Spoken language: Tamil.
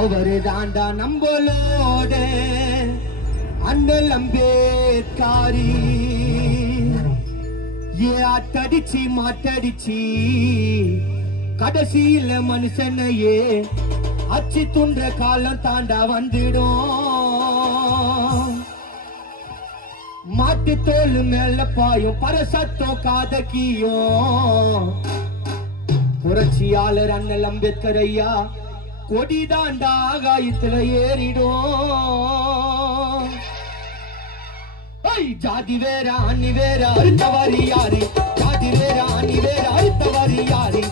அவரு தாண்டா நம்மளோட அண்ணல் அம்பேத்காரி. ஆட்டடிச்சு மாட்டடிச்சு கடைசியில மனுஷனையே அச்சு துன்ற காலம் தாண்டா வந்துடும். மாட்டு தோல் மேல பாயும் பரசத்தம் காதக்கியும் புரட்சியாளர் அண்ணல் அம்பேத்கர் ஐயா கொடி தாண்டா ஆகாயத்துல ஏறிடும். ஜாதி வேற அணி வேற அறுத்தவாரி யாரு, ஜாதி வேற அணி வேற அறுத்தவாரி யாரு.